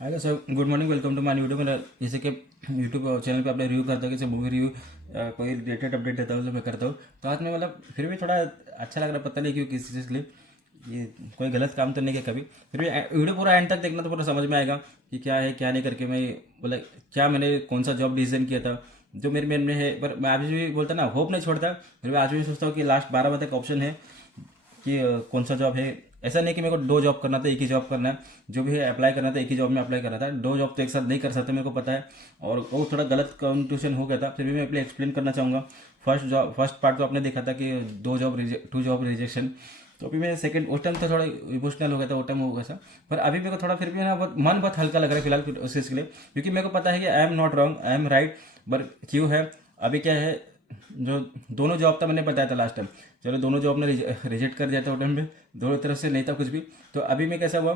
Hi sir, good morning, welcome to my video. मेरा जैसे कि यूट्यूब चैनल पे अपने रिव्यू करता हूँ, जैसे मूवी रिव्यू कोई रिलेटेड अपडेट देता हूँ तो मैं करता हूँ। तो आज में मतलब फिर भी थोड़ा अच्छा लग रहा है, पता नहीं क्यों, किसी चीज़ के लिए। ये कोई गलत काम तो नहीं किया कभी। फिर भी वीडियो पूरा एंड तक देखना तो पूरा समझ में आएगा कि क्या है क्या नहीं करके। मैं बोला क्या मैंने कौन सा जॉब डिसीजन किया था जो मेरे मन में है। पर मैं आज भी बोलता ना, होप नहीं छोड़ता। फिर भी आज भी सोचता हूँ कि लास्ट 12 बजे तक ऑप्शन है कि कौन सा जॉब है। ऐसा नहीं कि मेरे को दो जॉब करना था, एक ही जॉब करना है। जो भी है अप्लाई करना था, एक ही जॉब में अप्लाई करना था। दो जॉब तो एक साथ नहीं कर सकते, मेरे को पता है। और वो थोड़ा गलत कंफ्यूजन हो गया था। फिर भी मैं अपने एक्सप्लेन करना चाहूँगा। फर्स्ट पार्ट तो आपने देखा था कि टू जॉब रिजेक्शन। तो अभी मैं सेकंड, उस टाइम तो थोड़ा इमोशनल हो गया था, वो टाइम हो गया था। पर अभी मेरे को थोड़ा फिर भी ना बहुत मन बहुत हल्का लग रहा है फिलहाल उस चीज़ के लिए, क्योंकि मेरे को पता है कि I am not wrong, I am right. But क्यों है अभी क्या है, जो दोनों जॉब था मैंने बताया था लास्ट टाइम। चलो दोनों जॉब ने रिजेक्ट कर दिया था, वो टाइम पे दोनों तरफ से नहीं था कुछ भी। तो अभी में कैसा हुआ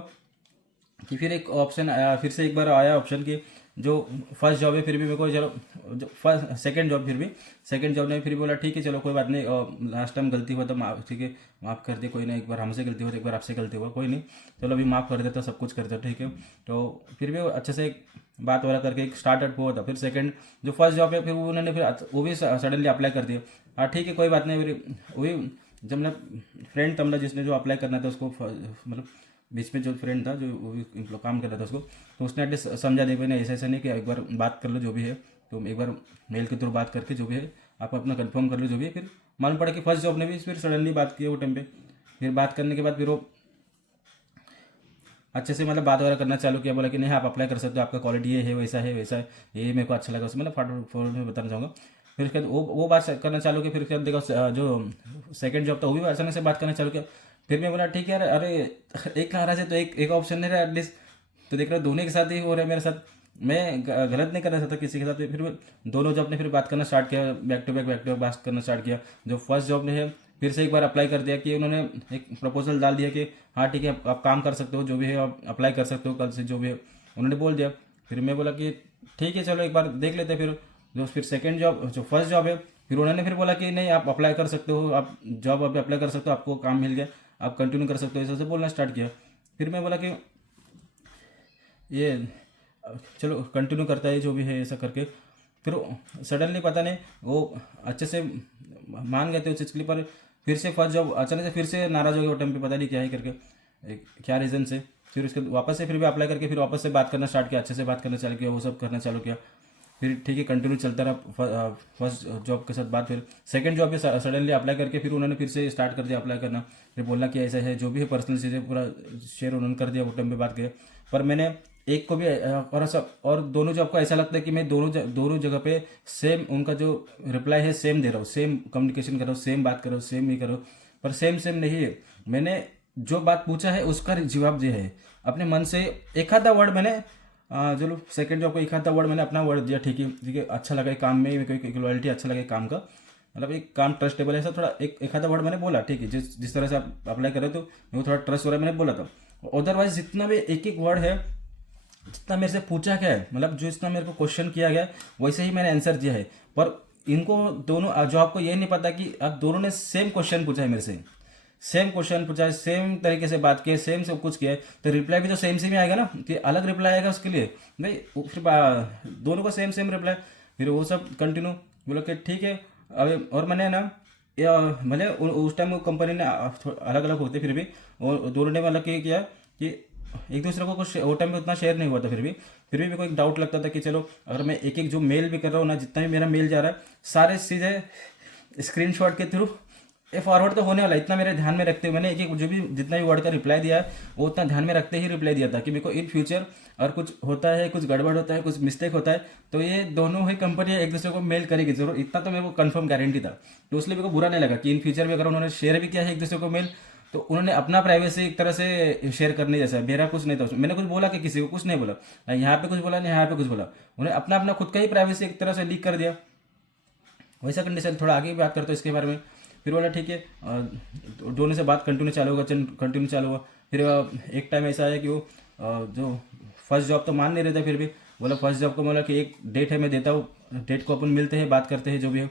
कि फिर एक ऑप्शन आया, फिर से एक बार आया ऑप्शन कि जो फर्स्ट जॉब है फिर भी मेरे को, चलो जो फर्स्ट सेकंड जॉब, फिर भी सेकंड जॉब ने फिर बोला ठीक है चलो कोई बात नहीं, लास्ट टाइम गलती हुआ तो माफ, ठीक है माफ़ कर दे, कोई नहीं, एक बार हमसे गलती हुआ तो एक बार आपसे गलती हुआ, कोई नहीं, चलो अभी माफ़ कर देता, सब कुछ कर देता, ठीक है। तो फिर भी वो अच्छे से एक बात वाला करके एक स्टार्ट हुआ था। फिर सेकंड जो फर्स्ट जॉब है फिर उन्होंने फिर वो भी सडनली अप्लाई कर दिया। हाँ ठीक है कोई बात नहीं। फिर वही जब मतलब फ्रेंड था, मतलब जिसने जो अप्लाई करना था उसको, मतलब बीच में जो फ्रेंड था जो वो भी काम कर रहा था उसको, तो उसने एटलीस्ट समझा नहीं, मैंने ऐसा ऐसा नहीं कि एक बार बात कर लो जो भी है, तो एक बार मेल के थ्रू बात करके जो भी है आप अपना कंफर्म कर लो जो भी है। फिर मालूम पड़ा कि फर्स्ट जॉब ने भी फिर सडनली बात की वो टाइम पे। फिर बात करने के बाद फिर वो अच्छे से मतलब बात वगैरह करना चालू किया, बोला कि नहीं आप अप्लाई कर सकते हो, आपका क्वालिटी ये है, वैसा है वैसा है, ये मेरे को अच्छा लगा उसमें, मतलब फटाफट में बताना चाहूँगा। फिर उसके बाद वो बात करना चालू किया। फिर उसके बाद देखो जो सेकंड जॉब था वो भी अचानक से बात करना चालू किया। फिर मैं बोला ठीक है यार, अरे एक नाराज है तो एक ऑप्शन नहीं रहा एटलीस्ट। तो देख रहा हूँ दोनों के साथ ही हो रहा है मेरे साथ। मैं गलत नहीं करना चाहता किसी के साथ। फिर दोनों जॉब ने फिर बात करना स्टार्ट किया, बैक टू बैक बात करना स्टार्ट किया। जो फर्स्ट जॉब ने है फिर से एक बार अप्लाई कर दिया कि उन्होंने एक प्रपोजल डाल दिया कि हाँ ठीक है आप काम कर सकते हो, जो भी है आप अप्लाई कर सकते हो कल से, जो भी है उन्होंने बोल दिया। फिर मैं बोला कि ठीक है चलो एक बार देख लेते हैं। फिर सेकंड जॉब, जो फर्स्ट जॉब है, फिर उन्होंने फिर बोला कि नहीं आप अप्लाई कर सकते हो, आप जॉब अभी अप्लाई कर सकते हो, आपको काम मिल गया, आप कंटिन्यू कर सकते हो, ऐसे से बोलना स्टार्ट किया। फिर मैं बोला कि ये चलो कंटिन्यू करता है जो भी है ऐसा करके। फिर सडनली पता नहीं वो अच्छे से मान गए थे उस चीज़ के लिए। पर फिर से फर्स्ट जॉब अचानक से फिर से नाराज़ हो गया वो टाइम पे, पता नहीं क्या है करके, क्या रीज़न से। फिर उसके वापस से फिर भी अप्लाई करके फिर वापस से बात करना स्टार्ट किया, अच्छे से बात करना चालू किया, वो सब करना चालू किया। फिर ठीक है कंटिन्यू चलता रहा फर्स्ट जॉब के साथ बात। फिर सेकंड जॉब पे सडनली अप्लाई करके फिर उन्होंने फिर से स्टार्ट कर दिया अप्लाई करना। फिर बोलना कि ऐसा है, जो भी है पर्सनल चीज़ें पूरा शेयर उन्होंने कर दिया वो टाइम पे बात किया। पर मैंने एक को भी और दोनों जॉब को ऐसा लगता है कि मैं दोनों जगह पे सेम उनका जो रिप्लाई है सेम दे रहा हूँ, सेम कम्युनिकेशन कर रहा हूँ, सेम बात कर रहा हूँ, सेम ये कर रहा हूँ। पर सेम सेम नहीं है। मैंने जो बात पूछा है उसका जवाब दिया है अपने मन से। एक आधा वर्ड मैंने जो सेकंड जॉब को एक आधा वर्ड मैंने अपना वर्ड दिया, ठीक है अच्छा लगा काम में, मेरे को लॉयल्टी अच्छा लगा काम का, मतलब एक काम ट्रस्टेबल है ऐसा, थोड़ा एक आधा वर्ड मैंने बोला, ठीक है जिस जिस तरह से आप अप्लाई कर रहे हो तो वो थोड़ा ट्रस्ट हो रहा है मैंने बोला था। अदरवाइज जितना भी एक एक वर्ड है, जितना मेरे से पूछा गया है, मतलब जो इतना मेरे को क्वेश्चन किया गया है वैसे ही मैंने आंसर दिया है। पर इनको दोनों जो आपको ये नहीं पता कि आप दोनों ने सेम क्वेश्चन पूछा है मेरे से, सेम क्वेश्चन पूछा है, सेम तरीके से बात की है, सेम सब कुछ किया है, तो रिप्लाई भी तो सेम सेम ही आएगा ना, कि अलग रिप्लाई आएगा उसके लिए नहीं। फिर दोनों का सेम सेम रिप्लाई। फिर वो सब कंटिन्यू बोला कि ठीक है। अब और मैंने ना भले उस टाइम वो कंपनी ने अलग अलग होते फिर भी, और दोनों ने मतलब किया कि एक दूसरे को कुछ वो टाइम में उतना शेयर नहीं हुआ था। फिर भी मेरे को एक डाउट लगता था कि चलो अगर मैं एक एक जो मेल भी कर रहा हूँ ना, जितना भी मेरा मेल जा रहा है सारे चीज़ें स्क्रीनशॉट के थ्रू ये फॉरवर्ड तो होने वाला है, इतना मेरे ध्यान में रखते हुए मैंने एक एक जो भी जितना भी वर्ड का रिप्लाई दिया है वो उतना ध्यान में रखते ही रिप्लाई दिया था कि मेरे को इन फ्यूचर अगर कुछ होता है, कुछ गड़बड़ होता है, कुछ मिस्टेक होता है, तो ये दोनों ही कंपनी एक दूसरे को मेल करेगी जरूर, इतना तो मेरे को कंफर्म गारंटी था। तो इसलिए मेरे को बुरा नहीं लगा कि इन फ्यूचर में अगर उन्होंने शेयर भी किया है एक दूसरे को मेल, तो उन्होंने अपना प्राइवेसी एक तरह से शेयर करने जैसा है, मेरा कुछ नहीं था उसमें। मैंने कुछ बोला कि किसी को कुछ नहीं बोला, ना यहाँ पे कुछ बोला ना यहाँ पे कुछ बोला, उन्हें अपना अपना खुद का ही प्राइवेसी एक तरह से लीक कर दिया। वैसा कंडीशन थोड़ा आगे भी बात करते हो इसके बारे में। फिर बोला ठीक है, दोनों से बात कंटिन्यू चालू होगा, कंटिन्यू चालू हुआ। फिर एक टाइम ऐसा है कि वो जो फर्स्ट जॉब तो मान नहीं रहे थे, फिर भी बोला फर्स्ट जॉब को, बोला कि एक डेट है मैं देता हूँ, डेट को अपन मिलते हैं बात करते हैं जो भी है।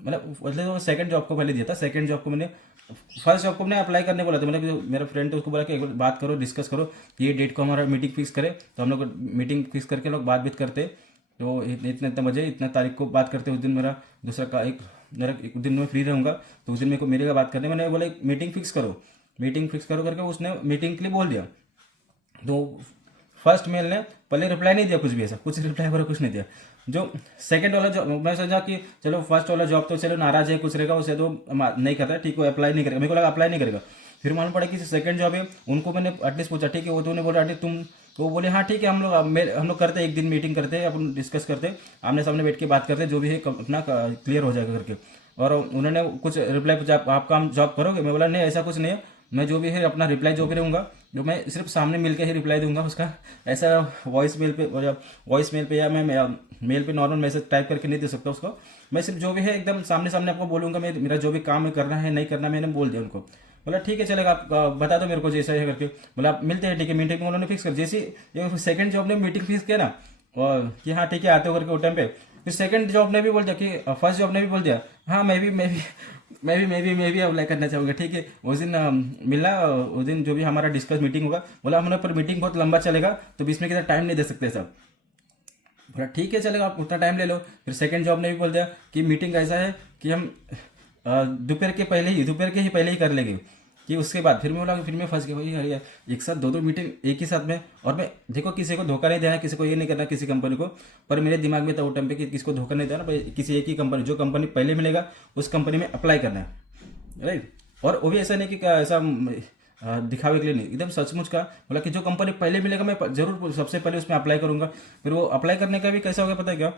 मतलब वो सेकंड जॉब को पहले दिया था, सेकंड जॉब को मैंने फर्स्ट जॉब को मैंने अप्लाई करने बोला था, मैंने मेरा फ्रेंड तो उसको बोला कि एक बार बात करो, डिस्कस करो, ये डेट को हमारा मीटिंग फिक्स करे। तो हम लोग मीटिंग फिक्स करके लोग बात भी करते, तो इतने इतने इतने बजे इतना तारीख को बात करते। उस दिन मेरा दूसरा का एक मेरा एक दिन मैं फ्री रहूँगा, तो उस दिन मेरे को मेरे का बात करने, मैंने बोला एक मीटिंग फिक्स करो, मीटिंग फिक्स करो करके उसने मीटिंग के लिए बोल दिया। तो फर्स्ट मेल ने पहले रिप्लाई नहीं दिया, कुछ भी ऐसा कुछ रिप्लाई वगैरह कुछ नहीं दिया। जो सेकंड वाला जॉब मैं सोचा कि चलो फर्स्ट वाला जॉब तो चलो नाराज है कुछ रहेगा, उसे तो नहीं करता, ठीक है अप्लाई नहीं करेगा, मेरे को लगा अप्लाई नहीं करेगा। फिर मालूम पड़ा कि सेकंड जॉब है, उनको मैंने एटलीस्ट पूछा ठीक है, वो तो उन्हें बोला एटलीस्ट तुम, तो वो बोले हाँ ठीक है, हम लोग करते एक दिन मीटिंग करते अपन डिस्कस करते, आमने सामने बैठ के बात करते, जो भी है अपना क्लियर हो जाएगा करके। और उन्होंने कुछ रिप्लाई पूछा आप काम जॉब करोगे, मैं बोला नहीं ऐसा कुछ नहीं है, मैं जो भी है अपना रिप्लाई जो भी रहूँगा, जो मैं सिर्फ सामने मिल के ही रिप्लाई दूंगा उसका, ऐसा वॉइस मेल पे वॉइस मेल पे या मैं मेल पे नॉर्मल मैसेज टाइप करके नहीं दे सकता उसको। मैं सिर्फ जो भी है एकदम सामने सामने आपको बोलूँगा, मैं मेरा जो भी काम है करना है नहीं करना, मैंने बोल दिया उनको। बोला ठीक है चलेगा, आप बता दो मेरे को जैसा है करके। बोला आप मिलते हैं ठीक है, मीटिंग में उन्होंने फिक्स कर, जैसे ये सेकंड जॉब ने मीटिंग फिक्स किया ना, और कि हाँ ठीक है आते हो करके वो टाइम पे, फिर सेकंड जॉब ने भी बोल दिया कि फर्स्ट जॉब ने भी बोल दिया हाँ मैं भी अप्लाई करना चाहूँगा, ठीक है। उस दिन मिला, उस दिन जो भी हमारा डिस्कस मीटिंग होगा, बोला हमने पर मीटिंग बहुत लंबा चलेगा तो बीच में कितना टाइम नहीं दे सकते सब। बोला ठीक है चलेगा, आप उतना टाइम ले लो। फिर सेकंड जॉब ने भी बोल दिया कि मीटिंग ऐसा है कि हम दोपहर के ही पहले ही कर लेंगे, कि उसके बाद। फिर मैं बोला, फिर मैं फंस गया भाई यार, एक साथ दो मीटिंग एक ही साथ में। और मैं देखो किसी को धोखा नहीं देना, किसी को ये नहीं करना किसी कंपनी को, पर मेरे दिमाग में था वो टाइम पे कि किसी को धोखा नहीं देना भाई, किसी एक ही कंपनी, जो कंपनी पहले मिलेगा उस कंपनी में अप्लाई करना है, राइट। और वो भी ऐसा नहीं कि ऐसा दिखावे के लिए नहीं, एकदम सचमुच का बोला कि जो कंपनी पहले मिलेगा मैं जरूर सबसे पहले उसमें अप्लाई करूंगा। फिर वो अप्लाई करने का भी कैसा हो गया पता है क्या,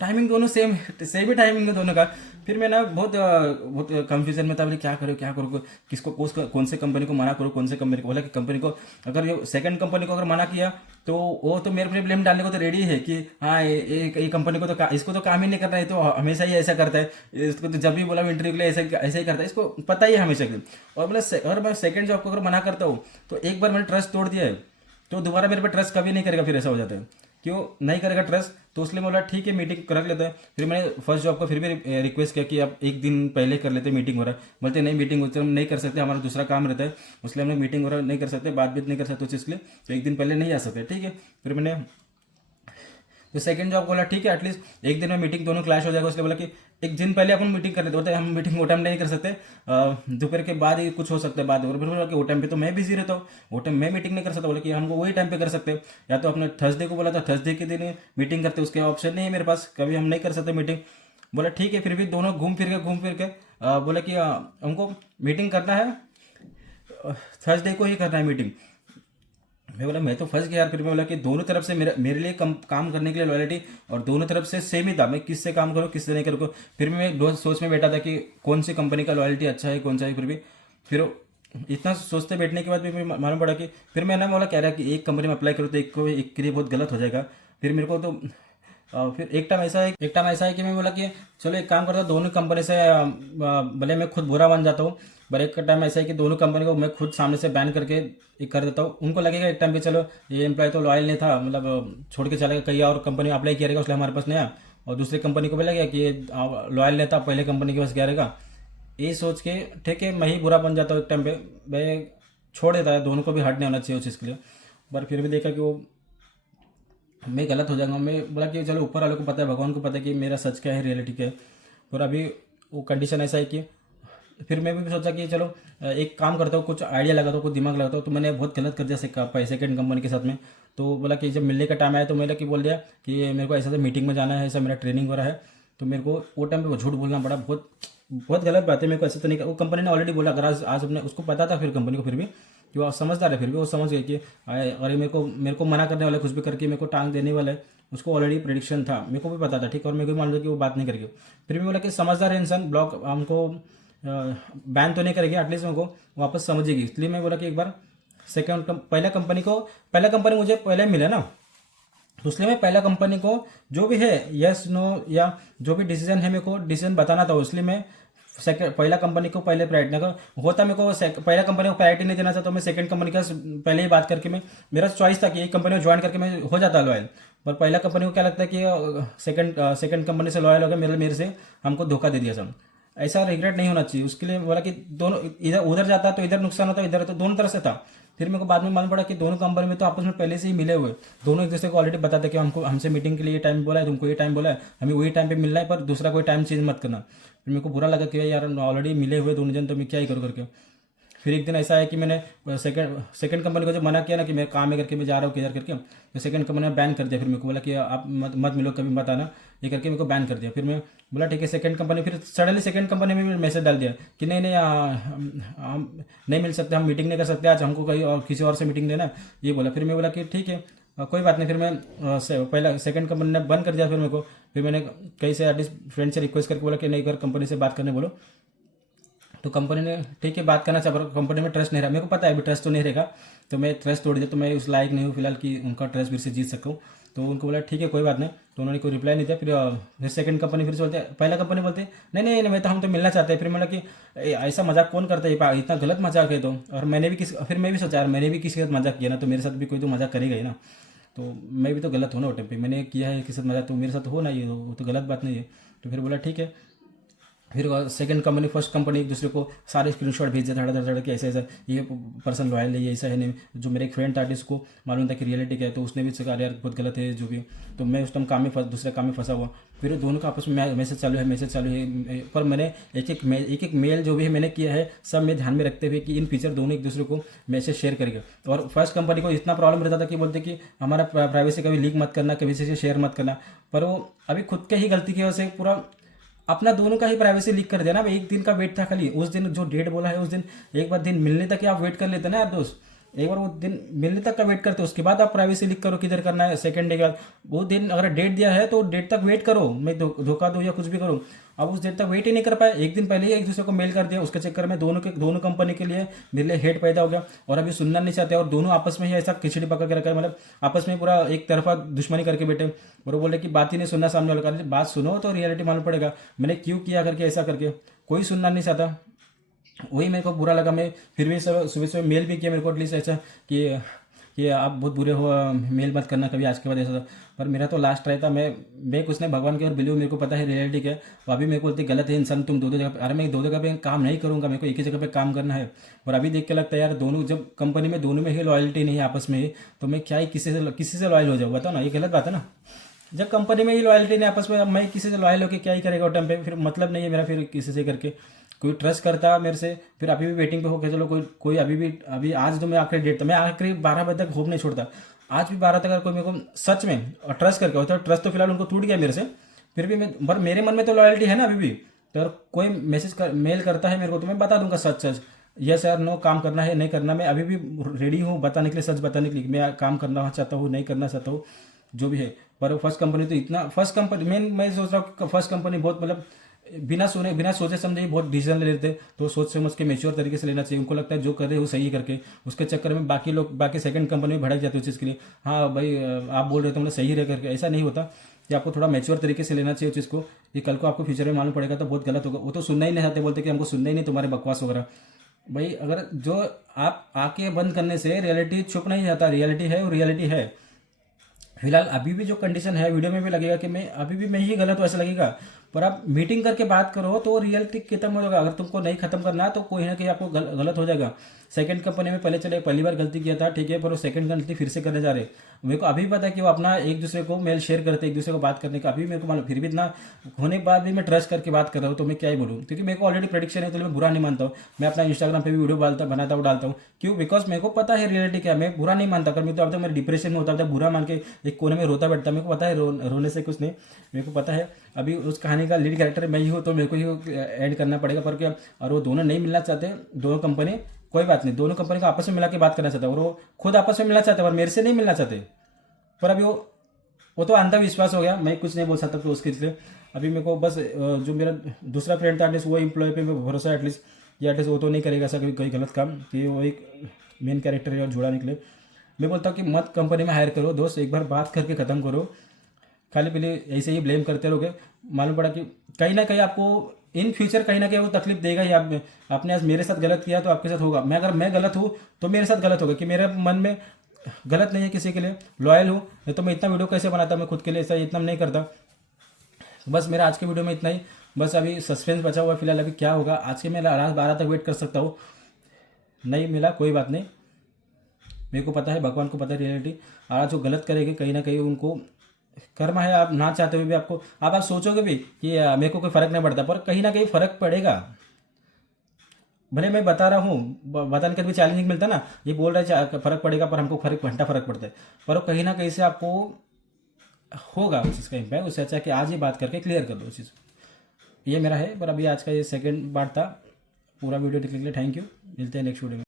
टाइमिंग दोनों सेम सेम ही टाइमिंग है दोनों का। फिर मैं ना बहुत कंफ्यूजन में था, बोले क्या करूँ किसको कौन से कंपनी को मना करूँ, कौन से कंपनी को। बोला कि कंपनी को, अगर ये सेकंड कंपनी को अगर मना किया तो वो तो मेरे पे ब्लेम डालने को तो रेडी है कि हाँ ये कंपनी को तो इसको तो काम ही नहीं करना है, तो हमेशा ही ऐसा करता है, इसको तो जब भी बोला इंटरव्यू के लिए ऐसा ही करता है, इसको पता ही है हमेशा के। और बोला अगर मैं सेकंड जॉब को अगर मना करता हूँ तो एक बार मैंने ट्रस्ट तोड़ दिया है, तो दोबारा मेरे पे ट्रस्ट कभी नहीं करेगा, फिर ऐसा हो जाता है, क्यों नहीं करेगा ट्रस्ट। तो इसलिए मैं बोला ठीक है मीटिंग कर लेते हैं। फिर मैंने फर्स्ट जॉब का फिर भी रिक्वेस्ट किया कि आप एक दिन पहले कर लेते मीटिंग वगैरह, बोलते नहीं मीटिंग होती हम नहीं कर सकते, हमारा दूसरा काम रहता है, इसलिए हम लोग मीटिंग वगैरह नहीं कर सकते, बात भी नहीं कर सकते उस चीज़ के लिए, तो एक दिन पहले नहीं आ सकते, ठीक है। फिर मैंने तो सेकंड जॉब बोला ठीक है एटलीस्ट एक दिन में मीटिंग दोनों क्लैश हो जाएगा, उसने बोला कि एक दिन पहले अपन मीटिंग कर लेते होते, हम मीटिंग वो टाइम नहीं कर सकते, दोपहर के बाद ही कुछ हो सकता है बाद। और फिर बोला कि वो टाइम पे तो मैं बिजी रहता हूँ, वो टाइम मैं मीटिंग नहीं कर सकता। बोला कि हमको वही टाइम पे कर सकते, या तो अपने थर्सडे को बोला था थर्सडे के दिन मीटिंग करते, उसके ऑप्शन नहीं है मेरे पास, कभी हम नहीं कर सकते मीटिंग। बोला ठीक है, फिर भी दोनों घूम फिर के बोला कि हमको मीटिंग करना है, थर्सडे को ही करना है मीटिंग। मैं बोला मैं तो फंस गया यार। फिर मैं बोला कि दोनों तरफ से मेरे लिए काम करने के लिए लॉयल्टी, और दोनों तरफ से सेम ही था, मैं किससे काम करूँ किससे नहीं करूँ। फिर मैं सोच में बैठा था कि कौन सी कंपनी का लॉयल्टी अच्छा है कौन सा है। फिर इतना सोचते बैठने के बाद भी मालूम पड़ा कि फिर मैं ना बोला कह रहा कि एक कंपनी में अप्लाई करूँ तो एक के लिए बहुत गलत हो जाएगा। फिर मेरे को तो फिर एक टाइम ऐसा है कि मैं बोला कि चलो एक काम करता हूँ, दोनों कंपनी से भले मैं खुद बुरा मान जाता हूँ, पर एक टाइम ऐसा है कि दोनों कंपनी को मैं खुद सामने से बैन करके एक कर देता हूँ। उनको लगेगा एक टाइम पे चलो ये एम्प्लॉय तो लॉयल नहीं था, मतलब छोड़ के चला गया, कहीं और कंपनी अप्लाई किया रहेगा इसलिए हमारे पास नहीं आया, और दूसरी कंपनी को भी लगेगा कि ये लॉयल नहीं था पहले कंपनी के पास गया रहेगा। ये सोच के ठीक है मैं ही बुरा बन जाता हूँ एक टाइम पे, मैं छोड़ देता है, दोनों को भी हट नहीं होना चाहिए उस चीज़ के लिए। पर फिर भी देखा कि वो मैं गलत हो जाऊंगा। मैं बोला कि चलो ऊपर वाले को पता है, भगवान को पता है कि मेरा सच क्या है रियलिटी क्या है। और अभी वो कंडीशन ऐसा है कि फिर मैं भी सोचा कि चलो एक काम करता हूँ, कुछ आइडिया लगाता हूँ, कुछ दिमाग लगाता हूँ। तो मैंने बहुत गलत कर दिया सेकंड कंपनी के साथ में। तो बोला कि जब मिलने का टाइम आया तो मैंने कि बोल दिया कि मेरे को ऐसा से मीटिंग में जाना है, ऐसा मेरा ट्रेनिंग हो रहा है, तो मेरे को वो टाइम पे झूठ बोलना पड़ा। बहुत बहुत गलत बात है, मेरे को ऐसा तो नहीं। वो कंपनी ने ऑलरेडी बोला, अगर आज अपने उसको पता था फिर कंपनी को, फिर भी कि वो समझदार है, फिर भी वो समझ गए कि अरे मेरे को मना करने वाला है, कुछ भी करके मेरे को टांग देने वाला है, उसको ऑलरेडी प्रेडिक्शन था, मेरे को भी पता था, ठीक है। और मेरे को भी मान लो कि वो बात नहीं करेगी। फिर भी बोला कि समझदार है इंसान, ब्लॉक हमको बैन तो नहीं करेगी, एटलीस्ट मेरे को वापस समझेगी। इसलिए मैं बोला कि एक बार पहला कंपनी मुझे पहले मिला ना, तो इसलिए मैं पहला कंपनी को जो भी है यस नो या जो भी डिसीजन है मेरे को डिसीजन बताना था, इसलिए मैं पहला कंपनी को पहले प्रायोरिटी ना होता, मेरे को पहला कंपनी को प्रायोरिटी नहीं देना था, तो मैं सेकंड कंपनी का पहले ही बात करके मेरा चॉइस था कि एक कंपनी को ज्वाइन करके मैं हो जाता लॉयल। पर पहला कंपनी को क्या लगता है कि सेकंड कंपनी से लॉयल हो गया, मेरे से हमको धोखा दे दिया सब। ऐसा रिग्रेट नहीं होना चाहिए। उसके लिए बोला कि दोनों, इधर उधर जाता तो इधर नुकसान होता, इधर तो दोनों तरफ से था। फिर मेरे को बाद में मालूम पड़ा कि दोनों कंपनी में तो आपस में पहले से ही मिले हुए, दोनों एक दूसरे को ऑलरेडी बताते कि हमको हमसे मीटिंग के लिए ये टाइम बोला है, तुमको ये टाइम बोला है, हमें वही टाइम पे मिलना है, पर दूसरा कोई टाइम चेंज मत करना। फिर मेरे को बुरा लगा कि यार ऑलरेडी मिले हुए दोनों जन, तो मैं क्या ही करूँ करके। फिर एक दिन ऐसा है कि मैंने सेकंड कंपनी को जब मना किया ना कि मेरा काम है करके मैं जा रहा हूँ किधर करके, तो सेकंड कंपनी ने बैन कर दिया। फिर मेरे को बोला कि आप मत मत मिलो कभी, मत आना, ये करके मेरे को बैन कर दिया। फिर मैं बोला ठीक है सेकंड कंपनी, फिर सडनली सेकंड कंपनी में भी मैसेज डाल दिया कि नहीं नहीं हम नहीं मिल सकते, हम मीटिंग नहीं कर सकते आज, हमको कहीं और किसी और से मीटिंग लेना है, ये बोला। फिर मैं बोला कि ठीक है कोई बात नहीं। फिर मैं पहला सेकंड कंपनी ने बंद कर दिया फिर मेरे को। फिर मैंने कहीं से एटलीस्ट फ्रेंड से रिक्वेस्ट करके बोला कि नहीं कर कंपनी से बात करने बोलो, तो कंपनी ने ठीक है बात करना चाह, पर कंपनी में ट्रस्ट नहीं रहा। मेरे को पता है अभी ट्रस्ट तो नहीं रहेगा, तो मैं ट्रस्ट तोड़ दिया, तो मैं उस लायक नहीं हूँ फिलहाल कि उनका ट्रस्ट फिर से जीत सकूँ। तो उनको बोला ठीक है कोई बात नहीं, तो उन्होंने कोई रिप्लाई नहीं दिया। फिर सेकंड कंपनी फिर से बोलते, पहला कंपनी बोलते नहीं नहीं नहीं मैं तो हम तो मिलना चाहते हैं। फिर मैंने कि ऐसा मजाक कौन करता है, इतना गलत मजाक है तो। और फिर मैं भी सोचा यार मैंने भी किसी के साथ मजाक किया ना, तो मेरे साथ भी कोई तो मजाक करेगा ही ना, तो मैं भी तो गलत हूँ ना वो टाइम पे, मैंने किया है किसी साथ मजाक, तो मेरे साथ हो ना, ये वो तो गलत बात नहीं है। तो फिर बोला ठीक है। फिर सेकंड कंपनी फर्स्ट कंपनी एक दूसरे को सारे स्क्रीनशॉट भेज दिया, धड़ धड़ धड़ के ऐसा ऐसा, ये पर्सन लॉयल है, ये ऐसा है नहीं। जो मेरे एक फ्रेंड था जिसको मालूम था कि रियलिटी क्या है, तो उसने भी कहा यार बहुत गलत है जो भी। तो मैं उस टाइम दूसरे काम में फंसा हुआ। फिर दोनों का आपस में मैसेज चालू है। पर मैंने एक एक मेल जो भी है मैंने किया है, सब मैं ध्यान में रखते हुए कि इन फ्यूचर दोनों एक दूसरे को मैसेज शेयर करेंगे। और फर्स्ट कंपनी को इतना प्रॉब्लम रहता था कि बोलते कि हमारा प्राइवेसी कभी लीक मत करना, कभी से शेयर मत करना। पर वो अभी खुद के ही गलती की वजह से पूरा अपना दोनों का ही प्राइवेसी लीक कर दिया ना। एक दिन का वेट था खाली, उस दिन जो डेट बोला है उस दिन एक बार दिन मिलने तक ही आप वेट कर लेते ना यार दोस्त, एक बार वो दिन मिलने तक का वेट करते, उसके बाद आप प्राइवेसी लीक करो किधर करना है। सेकंड डे के बाद वो दिन अगर डेट दिया है तो डेट तक वेट करो, मैं धोखा दूँ या कुछ भी करूँ। अब उस डेट तक वेट ही नहीं कर पाए, एक दिन पहले ही एक दूसरे को मेल कर दिया। उसके चक्कर में दोनों कंपनी के लिए मेरे लिए हेट पैदा हो गया, और अभी सुनना नहीं चाहते, और दोनों आपस में ही ऐसा खिचड़ी पका के रखा है, मतलब आपस में पूरा एक तरफा दुश्मनी करके बैठे। और वो बोले कि बात ही नहीं सुनना सामने वाला का, बात सुनो तो रियलिटी मालूम पड़ेगा मैंने क्यों किया करके, ऐसा करके कोई सुनना नहीं चाहता। वही मेरे को बुरा लगा। मैं फिर भी सुबह सुबह मेल भी किया मेरे को एटलीस्ट ऐसा कि आप बहुत बुरे हो, मेल मत करना कभी आज के बाद ऐसा। पर मेरा तो लास्ट ट्राई था। मैं कुछ नहीं, भगवान की ओर बिलीव, मेरे को पता है रियलिटी क्या है। वो अभी मेरे को बोलते गलत है इंसान, तुम दो दो जगह पे, अरे मैं दो जगह पे काम नहीं करूँगा, मेरे को एक ही जगह पे काम करना है। और अभी देख के लगता है यार दोनों जब कंपनी में दोनों में ही लॉयल्टी नहीं है आपस में ही, तो मैं क्या ही किसी से लॉयल हो जाऊँ, बताओ ना, ये गलत बात है ना। जब कंपनी में ही लॉयल्टी नहीं आपस में, अब मैं किसी से लॉयल होकर क्या ही करेगा उस टाइम पे, फिर मतलब नहीं है मेरा फिर किसी से करके। कोई ट्रस्ट करता मेरे से, फिर अभी भी वेटिंग पे होके चलो, कोई अभी आज तो मैं आखिरी डेट था, मैं आखिरी 12 बजे तक होप नहीं छोड़ता, आज भी 12 तक अगर कोई मेरे को सच में ट्रस्ट करके होता है, ट्रस्ट तो फिलहाल उनको टूट गया मेरे से, फिर भी पर मेरे मन में तो लॉयल्टी है ना अभी भी। तो अगर कोई मेल करता है मेरे को तो मैं बता दूंगा सच सच, यस यार नो, काम करना है नहीं करना, मैं अभी भी रेडी हूँ बताने के लिए, सच बताने के लिए मैं काम करना चाहता हूँ नहीं करना चाहता हूँ जो भी है। पर फर्स्ट कंपनी तो इतना, फर्स्ट कंपनी मैं सोच रहा हूँ फर्स्ट कंपनी बहुत मतलब बिना सोचे समझे ही बहुत डिसीजन ले लेते, तो सोच समझ के मेच्योर तरीके से लेना चाहिए। उनको लगता है जो कर रहे हैं वो सही करके, उसके चक्कर में बाकी सेकंड कंपनी में भड़क जाते हैं उस चीज़ के लिए। हाँ भाई आप बोल रहे हो तो मतलब सही रह करके, ऐसा नहीं होता कि आपको थोड़ा मेच्योर तरीके से लेना चाहिए उस चीज़ को। ये कल को आपको फ्यूचर में मालूम पड़ेगा तो बहुत गलत होगा। वो तो सुनना ही नहीं चाहते, बोलते कि हमको सुनना ही नहीं तुम्हारे बकवास वगैरह। भाई अगर जो आप आके बंद करने से रियलिटी छुप नहीं जाता, रियलिटी है और रियलिटी है। फिलहाल अभी भी जो कंडीशन है वीडियो में भी लगेगा कि मैं अभी भी मैं ही गलत हूँ ऐसा लगेगा, पर आप मीटिंग करके बात करो तो रियलिटी खत्म हो जाएगा। अगर तुमको नहीं खत्म करना तो कोई ना कहीं आपको गलत हो जाएगा। सेकंड कंपनी में पहली बार गलती किया था ठीक है, पर वो सेकंड गलती फिर से करने जा रहे। मेरे को अभी पता है कि वो अपना एक दूसरे को मेल शेयर करते, एक दूसरे को बात करने का अभी मेरे को मालूम, फिर भी इतना होने के बाद भी मैं ट्रस्ट करके बात कर रहा हूँ, तो मैं क्या ही बोलूँ, क्योंकि मेरे को ऑलरेडी प्रेडिक्शन है, तो मैं बुरा नहीं मानता हूँ। मैं अपना इंस्टाग्राम पे भी वीडियो बनाता हूँ डालता हूँ, क्यों, बिकॉज मेरे को पता है रियलिटी क्या है। मैं बुरा नहीं मानता, अगर मैं तो अब तक मेरे डिप्रेशन में होता था, बुरा मान के एक कोने में रोता बैठता, मेरे को पता है रोने से कुछ नहीं, मेरे को पता है अभी उस कहानी का लीड कैरेक्टर मैं ही हूँ, तो मेरे को ही एंड करना पड़ेगा। पर क्या, और वो दोनों नहीं मिलना चाहते, दोनों कंपनी, कोई बात नहीं, दोनों कंपनी का आपस में मिला के बात करना चाहता है, और वो खुद आपस में मिलना चाहते हैं और मेरे से नहीं मिलना चाहते। पर अभी वो तो अंधविश्वास हो गया, मैं कुछ नहीं बोल सकता तो उसके लिए। अभी मेरे को बस जो मेरा दूसरा फ्रेंड था एटलीस्ट वो एम्प्लॉय पे मैं भरोसा है एटलीस्ट, या एटलीस्ट वो तो नहीं करेगा ऐसा कोई गलत काम कि वो एक मेन कैरेक्टर है और जुड़ा निकले। मैं बोलता हूँ कि मत कंपनी में हायर करो दोस्त, एक बार बात करके ख़त्म करो। खाली पहले ऐसे ही ब्लेम करते रहोगे, मालूम पड़ा कि कहीं ना कहीं आपको इन फ्यूचर कहीं ना कहीं वो तकलीफ देगा ही। आपने आज मेरे साथ गलत किया तो आपके साथ होगा, अगर मैं गलत हूँ तो मेरे साथ गलत होगा, कि मेरे मन में गलत नहीं है, किसी के लिए लॉयल हूँ। नहीं तो मैं इतना वीडियो कैसे बनाता, मैं खुद के लिए ऐसा इतना नहीं करता। बस मेरा आज के वीडियो में इतना ही। बस अभी सस्पेंस बचा हुआ है फिलहाल, अभी क्या होगा। आज के मैं रात 12 तक वेट कर सकता हूँ, नहीं मिला कोई बात नहीं, मेरे को पता है, भगवान को पता है रियलिटी। आज जो गलत करेंगे कहीं ना कहीं उनको कर्म है, आप ना चाहते हुए भी आपको, आप सोचोगे भी कि मेरे को कोई फर्क नहीं पड़ता, पर कहीं ना कहीं फर्क पड़ेगा। भले मैं बता रहा हूँ, बताने का भी चैलेंजिंग मिलता है ना, ये बोल रहा है फर्क पड़ेगा, पर हमको घंटा फर्क पड़ता है, पर वो कहीं ना कहीं से आपको होगा उस चीज़ का इम्पैक्ट। उससे अच्छा कि आज ही बात करके क्लियर कर दो उस चीज़। ये मेरा है, पर अभी आज का ये सेकंड पार्ट था। पूरा वीडियो देखने के लिए थैंक यू, मिलते हैं नेक्स्ट वीडियो में।